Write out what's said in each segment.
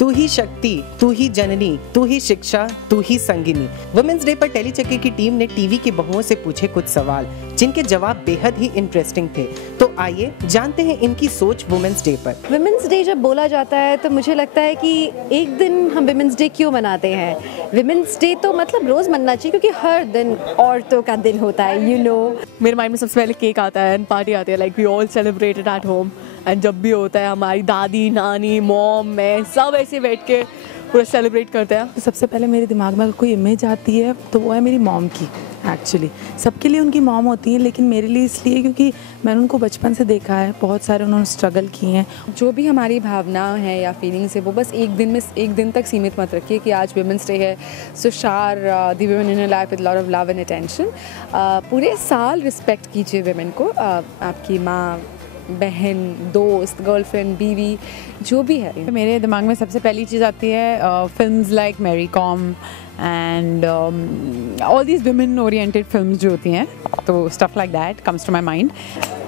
तू ही शक्ति, तू ही जननी, तू ही शिक्षा, तू ही संगिनी। वुमेन्स डे पर टेलीचक्की की टीम ने टीवी की बहुओं से पूछे कुछ सवाल जिनके जवाब बेहद ही इंटरेस्टिंग थे। तो आइए जानते हैं इनकी सोच वुमेन्स डे पर। वुमेन्स डे जब बोला जाता है तो मुझे लगता है कि एक दिन हम वुमेन्स डे क्यों मनाते हैं। वुमेन्स डे तो मतलब रोज़ मनना चाहिए क्योंकि हर दिन औरतों का दिन होता है, मेरे माइंड में सबसे पहले केक आता है एंड पार्टी आती है, like we all celebrated at home. And जब भी होता है हमारी दादी, नानी, मॉम, मैं सब ऐसे बैठ के पूरा सेलिब्रेट करते हैं। तो सबसे पहले मेरे दिमाग में कोई इमेज आती है तो वो है मेरी मॉम की। एक्चुअली सबके लिए उनकी मॉम होती है, लेकिन मेरे लिए इसलिए क्योंकि मैंने उनको बचपन से देखा है, बहुत सारे उन्होंने स्ट्रगल किए हैं। जो भी हमारी भावना है या फीलिंग्स है वो बस एक दिन तक सीमित मत रखिए कि आज वुमेन्स डे है सो शार दी women in your life with lot of love and attention. पूरे साल रिस्पेक्ट कीजिए वुमेन को, आपकी माँ, बहन, दोस्त, गर्लफ्रेंड, बीवी, जो भी है। मेरे दिमाग में सबसे पहली चीज़ आती है films like Mary Kom and all these women oriented films जो होती हैं, तो stuff like that comes to my mind.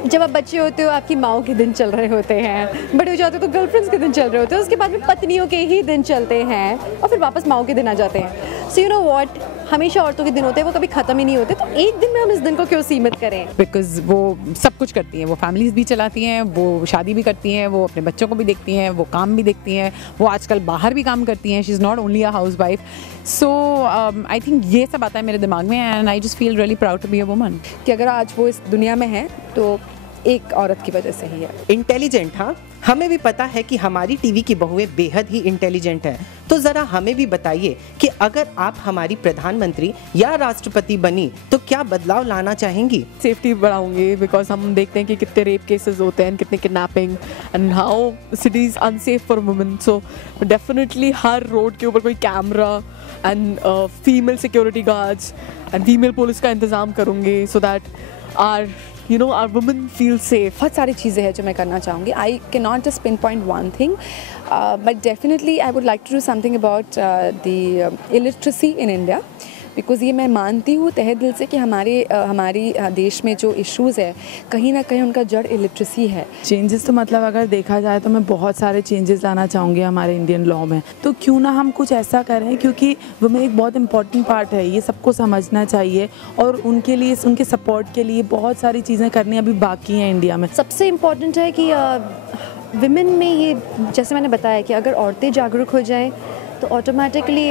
जब आप बच्चे होते हो आपकी माओ के दिन चल रहे होते हैं, बड़े हो जाते हो तो गर्लफ्रेंड्स के दिन चल रहे होते हैं, उसके बाद में पत्नियों के ही दिन चलते हैं और फिर वापस माओ के दिन आ जाते हैं। सो यू नो व्हाट, हमेशा औरतों के दिन होते हैं, वो कभी ख़त्म ही नहीं होते, तो एक दिन में हम इस दिन को क्यों सीमित करें। बिकॉज वो सब कुछ करती हैं, वो फैमिलीज भी चलाती हैं, वो शादी भी करती हैं, वो अपने बच्चों को भी देखती हैं, वो काम भी देखती हैं, वो आजकल बाहर भी काम करती हैं। She is not only a housewife. So I think ये सब आता है मेरे दिमाग में and I just feel really proud to be a woman कि अगर आज वो इस दुनिया में है तो एक औरत की वजह से ही है। इंटेलिजेंट, हाँ, हमें भी पता है कि हमारी टीवी की बहुएं बेहद ही इंटेलिजेंट हैं। तो जरा हमें भी बताइए कि अगर आप हमारी प्रधानमंत्री या राष्ट्रपति बनी तो क्या बदलाव लाना चाहेंगी। सेफ्टी बढ़ाऊंगी, बिकॉज हम देखते हैं कि कितने रेप केसेस होते हैं, कितने kidnapping and how cities unsafe for women. So definitely her road के ऊपर कोई camera and female security guards and female police का इंतजाम करूँगी so that our women feel safe. बहुत सारी चीज़ें हैं जो मैं करना चाहूँगी। I can not just pinpoint one thing, but definitely I would like to do something about the illiteracy in India, because ये मैं मानती हूँ तहे दिल से कि हमारी देश में जो इश्यूज़ है कहीं ना कहीं उनका जड़ इलिटरेसी है। चेंजेस तो मतलब अगर देखा जाए तो मैं बहुत सारे चेंजेस लाना चाहूँगी हमारे इंडियन लॉ में। तो क्यों ना हम कुछ ऐसा करें, क्योंकि वुमेन एक बहुत इंपॉर्टेंट पार्ट है, ये सबको समझना चाहिए और उनके लिए, उनके सपोर्ट के लिए बहुत सारी चीज़ें करनी अभी बाकी हैं इंडिया में। सबसे इम्पॉर्टेंट है कि विमेन में ये, जैसे मैंने बताया कि अगर औरतें जागरूक हो जाएं तो ऑटोमेटिकली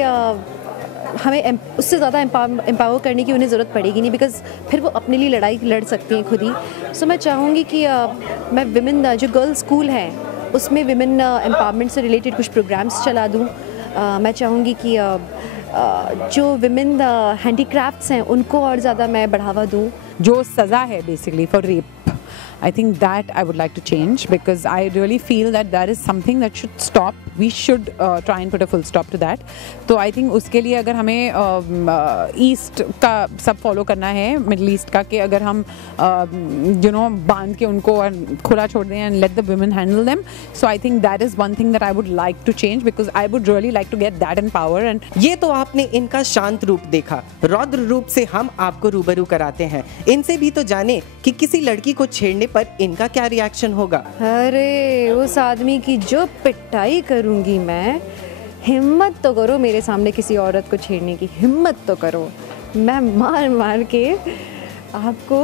हमें उससे ज़्यादा एम्पावर करने की उन्हें ज़रूरत पड़ेगी नहीं, बिकॉज़ फिर वो अपने लिए लड़ाई लड़ सकती हैं खुद ही। सो मैं चाहूँगी कि मैं विमेन, जो गर्ल्स स्कूल हैं उसमें विमेन एम्पावरमेंट से रिलेटेड कुछ प्रोग्राम्स चला दूँ। मैं चाहूँगी कि जो विमेन हैंडीक्राफ्ट्स हैं उनको और ज़्यादा मैं बढ़ावा दूँ। जो सज़ा है basically for rape, I think that I would like to change because I really feel that is something that should stop. We should try and put a full stop to that. तो I think उसके लिए अगर हमें east का सब follow करना है, middle east का, कि अगर हम बांध के उनको खुला छोड़ दें and let the women handle them. So I think that is one thing that I would like to change because I would really like to get that in power. And ये तो आपने इनका शांत रूप देखा, रौद्र रूप से हम आपको रूबरू कराते हैं। इनसे भी तो जाने कि किसी लड़की को छेड़ने पर इनका क्या रिएक्शन होगा। अरे उस आदमी की जो पिटाई करूंगी मैं, हिम्मत तो करो मेरे सामने किसी औरत को छेड़ने की, हिम्मत तो करो। मैं मार मार के आपको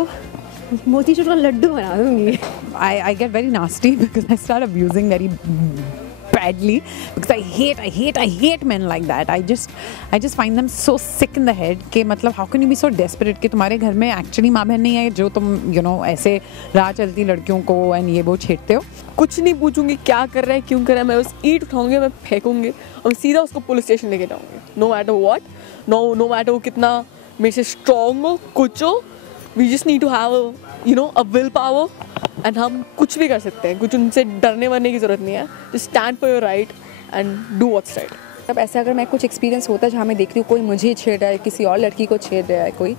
मोतीचूर का लड्डू बना दूंगी। I get very nasty because I start abusing very badly because I hate men like that. I just find them so sick in the head कि मतलब how can you be so desperate कि तुम्हारे घर में actually माँ बहन नहीं है जो तुम ऐसे राह चलती लड़कियों को एंड ये वो छेड़ते हो। कुछ नहीं पूछूंगी क्या कर रहा है, क्यों कर रहा है, मैं उस ईंट उठाऊंगी, मैं फेंकूंगी और सीधा उसको पुलिस स्टेशन लेके जाऊंगी। No matter what, no matter वो कितना मेरे से स्ट्रॉन्ग हो, कुछ हो, we just need to have a will power and हम कुछ भी कर सकते हैं। कुछ उनसे डरने वरने की ज़रूरत नहीं है। Just stand for your right and do what's right. अब ऐसे अगर मैं कुछ एक्सपीरियंस होता है जहाँ मैं देख रही हूँ कोई मुझे छेड़ रहा है, किसी और लड़की को छेड़ रहा है कोई,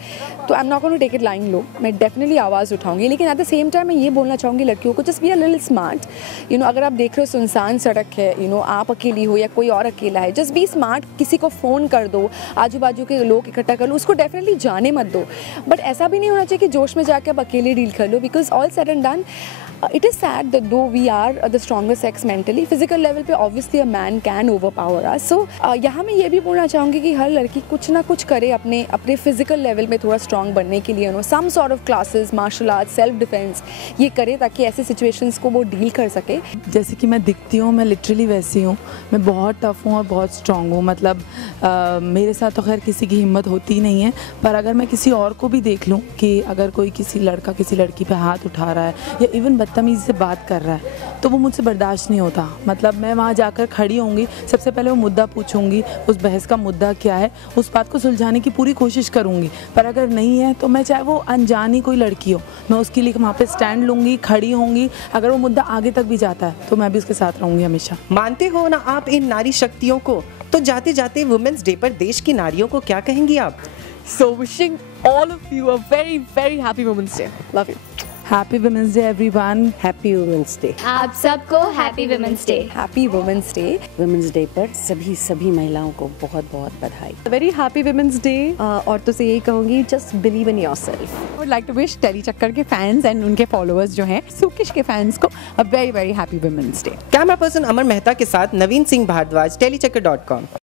तो I am not going to take it lying low, मैं डेफिनेटली आवाज़ उठाऊंगी। लेकिन एट द सेम टाइम मैं ये बोलना चाहूँगी लड़कियों को, just be a little smart. अगर आप देख रहे हो सुनसान सड़क है, आप अकेली हो या कोई और अकेला है, जस्ट बी स्मार्ट। किसी को फ़ोन कर दो, आजू बाजू के लोग इकट्ठा कर लो, उसको डेफिनेटली जाने मत दो। बट ऐसा भी नहीं होना चाहिए कि जोश में जाकर आप अकेले डील कर लो, because all said and done it is said that though we are the stronger sex mentally, physical level पे obviously a man can overpower us. So यहाँ मैं ये भी बोलना चाहूँगी कि हर लड़की कुछ ना कुछ करे अपने अपने फिजिकल लेवल में थोड़ा स्ट्रॉन्ग बनने के लिए, some sort of classes, martial art, self defence ये करे ताकि ऐसे सिचुएशंस को वो डील कर सके। जैसे कि मैं दिखती हूँ, मैं लिटरली वैसी हूँ, मैं बहुत टफ हूँ और बहुत स्ट्रॉन्ग हूँ। मतलब मेरे साथ तो खैर किसी की हिम्मत होती ही नहीं है, पर अगर मैं किसी और को भी देख लूँ कि अगर कोई किसी लड़का किसी लड़की पे हाथ उठा रहा है या इवन बदतमीज़ी से बात कर रहा है तो वो मुझसे बर्दाश्त नहीं होता। मतलब मैं वहाँ जाकर खड़ी होंगी, सबसे पहले वो मुद्दा पूछूंगी, उस बहस का मुद्दा क्या है, उस बात को सुलझाने की पूरी कोशिश करूँगी। पर अगर नहीं है तो मैं चाहे वो अनजानी कोई लड़की हो, मैं उसके लिए वहाँ पे स्टैंड लूँगी, खड़ी होंगी। अगर वो मुद्दा आगे तक भी जाता है तो मैं भी उसके साथ रहूँगी हमेशा। मानते हो ना आप इन नारी शक्तियों को, तो जाते जाते वुमेन्स डे पर देश की नारियों को क्या कहेंगी आप? So wishing all of you a very, very happy Women's Day. Love you. Happy women's day everyone. Happy women's day. आप सबको happy women's day. Happy women's day. Women's day पर सभी महिलाओं को बहुत बहुत बधाई। Very happy women's day. औरतों से यही कहूँगी, just believe in yourself. I would like to wish Telly Chakkar के फैंस एंड उनके फॉलोअर्स जो हैं, सुकिश के फैंस को a very very happy women's day. Camera person Amar Mehta के साथ नवीन सिंह भारद्वाज, टेलीचक्कर.com।